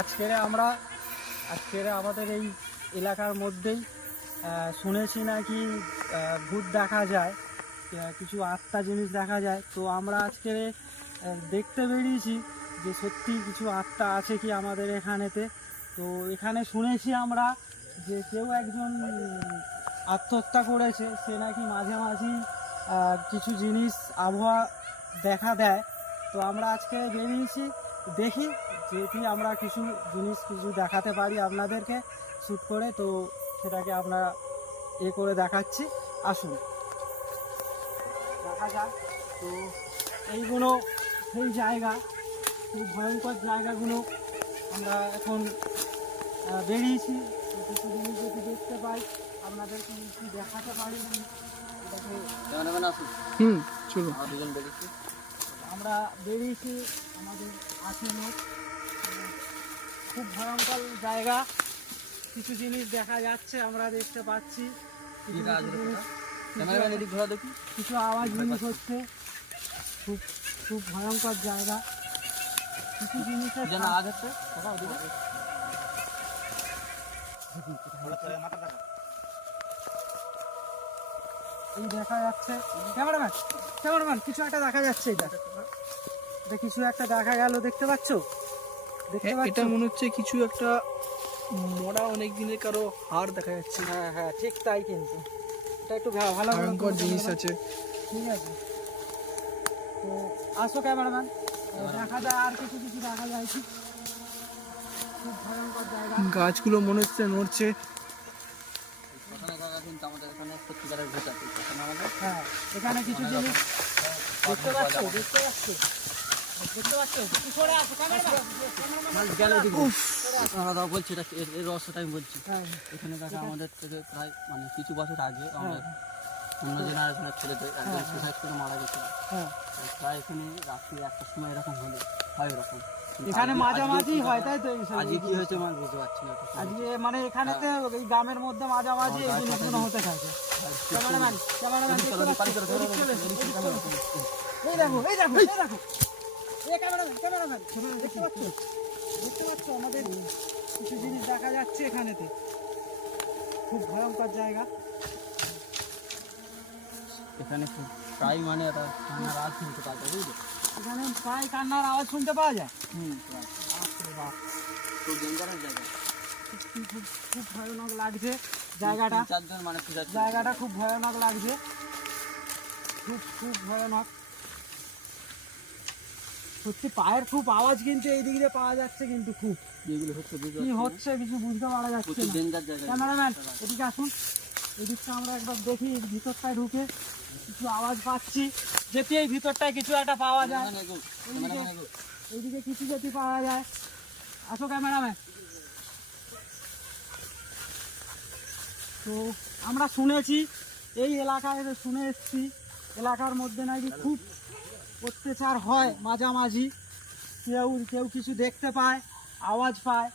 আজকের আমাদের এই এলাকার মধ্যেই শুনেছি নাকি ভূত দেখা যায়, কিছু আত্মা জিনিস দেখা যায়। তো আমরা আজকে দেখতে বেরিয়েছি যে সত্যি কিছু আত্মা আছে কি আমাদের এখানেতে। তো এখানে শুনেছি আমরা যে কেউ একজন আত্মহত্যা করেছে, সে নাকি মাঝে মাঝেই কিছু জিনিস আবহাওয়া দেখা দেয়। তো আমরা আজকে বেরিয়েছি, দেখি যেটি আমরা কিছু জিনিস দেখাতে পারি আপনাদেরকে শ্যুট করে। তো সেটাকে আমরা করে দেখাচ্ছি, আসুন দেখা যাক। তো এইগুলো সেই জায়গা, খুব ভয়ঙ্কর জায়গাগুলো আমরা এখন বেরিয়েছি। কিছু জিনিস যদি দেখতে পাই আপনাদেরকে কিছু দেখাতে পারি। চলো আমরা বেরিয়েছি, আমাদের আছে লোক, খুব ভয়ঙ্কর জায়গা, কিছু জিনিস দেখা যাচ্ছে, আমরা দেখতে পাচ্ছি কিছু আওয়াজ জিনিস হচ্ছে, খুব খুব ভয়ঙ্কর জায়গা, কিছু জিনিসের এই দেখা যাচ্ছে। ক্যামেরাম্যান কিছু একটা দেখা যাচ্ছে, এটা কিছু একটা দেখা গেল, দেখতে পাচ্ছ? এটা মনে হচ্ছে কিছু একটা মরা অনেক দিনের কারো হাড় দেখা যাচ্ছে। হ্যাঁ হ্যাঁ ঠিক তাই, কিন্তু এটা একটু ভালো ভয়ঙ্কর জিনিস আছে। ঠিক আছে, তো আসো ক্যামেরাম্যান, দেখা যায় আর কিছু দেখা যায় কি। খুব ভয়ঙ্কর জায়গা, গাছগুলো মনে হচ্ছে নড়ছে। হ্যাঁ এখানে কিছু জিনিস দেখতে পাচ্ছ। বলছি এটা এর রহস্যটা আমি বলছি। এখানে দেখা আমাদের থেকে প্রায় কিছু বছর আগে আমাদের অন্য জেনারেশনের ছেলেদের একজন সুসাইড করে মারা গেছিল। প্রায় এখানে রাত্রি 1টার সময় এরকম হলে হয় এরকম। এখানে মাঝামাঝি হয়, তাই তো? আজকে কি হয়েছে মানে বুঝতে পারছি না আজকে, মানে এখানেতে এই গ্রামের মধ্যে মাঝামাঝি এই জিনিসগুলো হতে থাকে। ক্যামেরাম্যান দেখতে পাচ্ছ আমাদের কিছু জিনিস দেখা যাচ্ছে এখানেতে, খুব ভয়ঙ্কর জায়গা। এখানে প্রায় একটা কান্নার আওয়াজ শুনতে পাওয়া যায়, বুঝলে? এখানে প্রায় কান্নার আওয়াজ শুনতে পাওয়া যায়। খুব ডেঞ্জারাস জায়গা, খুব ভয়ানক লাগছে জায়গাটা। জায়গাটা খুব ভয়ানক লাগছে, খুব ভয়ানক সত্যি। পায়ের খুব আওয়াজ কিন্তু এই দিকে পাওয়া যাচ্ছে, কিন্তু খুব কি হচ্ছে কিছু বুঝতে পারা যাচ্ছে না। ক্যামেরাম্যান এদিকে আসুন, এদিকটা আমরা একবার দেখি। ভিতরটায় ঢুকে কিছু আওয়াজ পাচ্ছি, যেটি এই ভিতরটায় কিছু একটা পাওয়া যায়। এইদিকে কিছু যেটি পাওয়া যায়। আসো ক্যামেরাম্যান। তো আমরা শুনেছি, এই এলাকায় শুনে এসছি, এলাকার মধ্যে নাকি খুব অত্যাচার হয় মাঝামাঝি। কেউ কিছু দেখতে পায়, আওয়াজ পায়।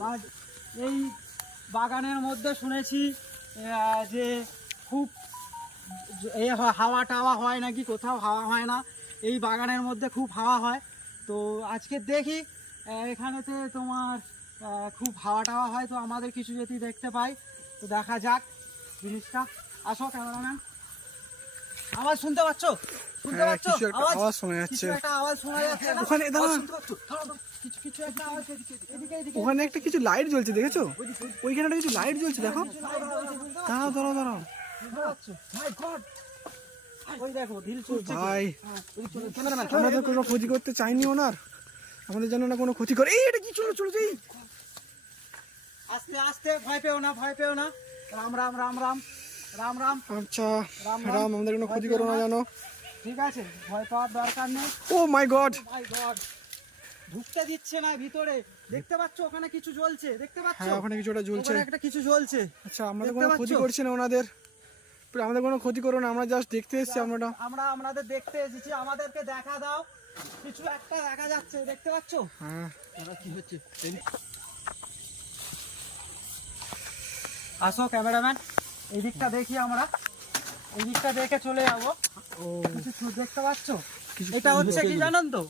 বা এই বাগানের মধ্যে শুনেছি যে খুব হাওয়া টাওয়া হয় নাকি, কোথাও হাওয়া হয় না, এই বাগানের মধ্যে খুব হাওয়া হয়। তো আজকে দেখি এখানেতে তোমার খুব হাওয়া টাওয়া হয়, তো আমাদের কিছু যদি দেখতে পাই তো দেখা যাক জিনিসটা। আসো ক্যামেরাম্যান। আওয়াজ শুনতে পাচ্ছ? আওয়াজ শোনা যাচ্ছে ওখানে একটা কিছু লাইট জ্বলছে, দেখেছো? ওইখানে একটা কিছু লাইট জ্বলছে, দেখো। দাঁড়াও ভাই, আমাদের কোনো ক্ষতি করতে চাইনি ওনার, আমাদের যেন না কোনো ক্ষতি করে। এই এটা কি চলো আস্তে আস্তে, ভয় পেও না। রাম রাম রাম রাম রাম রাম। আচ্ছা রাম, আমাদের কোনো ক্ষতি করো না জানো, ঠিক আছে? ভয় পাওয়ার দরকার নেই। ও মাই গড, ঢুকতে দিচ্ছে না ভিতরে। দেখতে পাচ্ছ ওখানে কিছু জ্বলছে, দেখতে পাচ্ছ? হ্যাঁ ওখানে কিছুটা জ্বলছে, একটা কিছু জ্বলছে। আচ্ছা আমাদের কোনো ক্ষতি করছে না ওনাদের, আমাদের কোনো ক্ষতি করো না, আমরা জাস্ট দেখতে এসেছি। আমরা আপনাদের দেখতে এসেছি, আমাদেরকে দেখা দাও। কিছু একটা দেখা যাচ্ছে, দেখতে পাচ্ছ? হ্যাঁ কি হচ্ছে? আসো ক্যামেরাম্যান, এই দিকটা দেখি আমরা, এই দিকটা দেখে চলে যাবো। কিছু দেখতে পাচ্ছ? এটা হচ্ছে কি জানেন তো,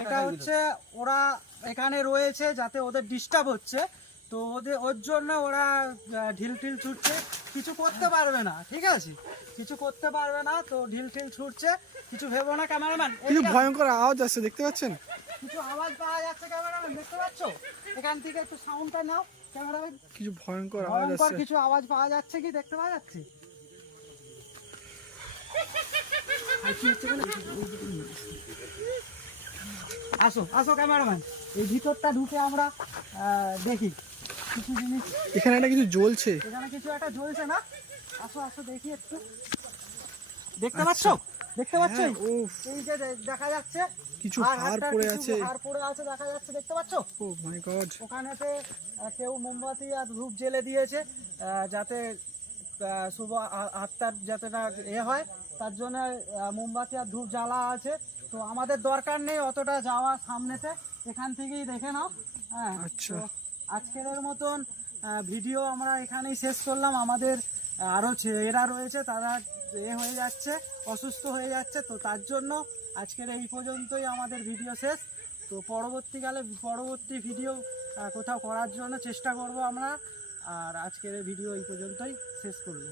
এটা হচ্ছে ওরা এখানে রয়েছে যাতে ওদের ডিস্টার্ব হচ্ছে, তো ওর জন্য ওরা ঢিল টিল ছুটছে, কিছু করতে পারবে না, ঠিক আছে, কিছু করতে পারবে না, তো ঢিল টিল ছুটছে, কিছু ভেবো না ক্যামেরাম্যান। কিছু ভয়ঙ্কর আওয়াজ আসছে, দেখতে পাচ্ছেন? কিছু আওয়াজ পাওয়া যাচ্ছে ক্যামেরাম্যান, দেখতে পাচ্ছ? এখান থেকে একটু সাউন্ডটা নাও ক্যামেরাম্যান। কিছু ভয়ঙ্কর আওয়াজ ভয়ঙ্কর আসছে। কিছু আওয়াজ পাওয়া যাচ্ছে কি দেখতে পাওয়া যাচ্ছে? আসো আসো ক্যামেরাম্যান, এই ভিতরটা ঢুকে আমরা দেখি কিছু জিনিস। এখানে একটা কিছু জ্বলছে। এখানে কিছু একটা জ্বলছে না? আসো আসো দেখি একটু। দেখতে পাচ্ছ? দেখতে পাচ্ছ? হ্যাঁ, উফ, এই যে দেখা যাচ্ছে কিছু আর হাড় একটা পড়ে কিছু আছে। হাড় পড়ে আছে দেখা যাচ্ছে, দেখতে পাচ্ছ? ও মাই গড। ওখানেতে কেউ মোমবাতি আর ধূপ জেলে দিয়েছে যাতে শুভ আত্মার যাতে না হয়, তার জন্য মোমবাতি আর ধূপ জ্বালা আছে। তো আমাদের দরকার নেই অতটা যাওয়া সামনেতে, এখান থেকেই দেখে নাও। হ্যাঁ, আচ্ছা। তো আজকের মতন ভিডিও আমরা এখানেই শেষ করলাম। আমাদের আরও এরা রয়েছে, তারা হয়ে যাচ্ছে, অসুস্থ হয়ে যাচ্ছে, তো তার জন্য আজকের এই পর্যন্তই আমাদের ভিডিও শেষ। তো পরবর্তীকালে পরবর্তী ভিডিও কোথাও করার জন্য চেষ্টা করব আমরা। আর আজকের ভিডিও এই পর্যন্তই শেষ করব।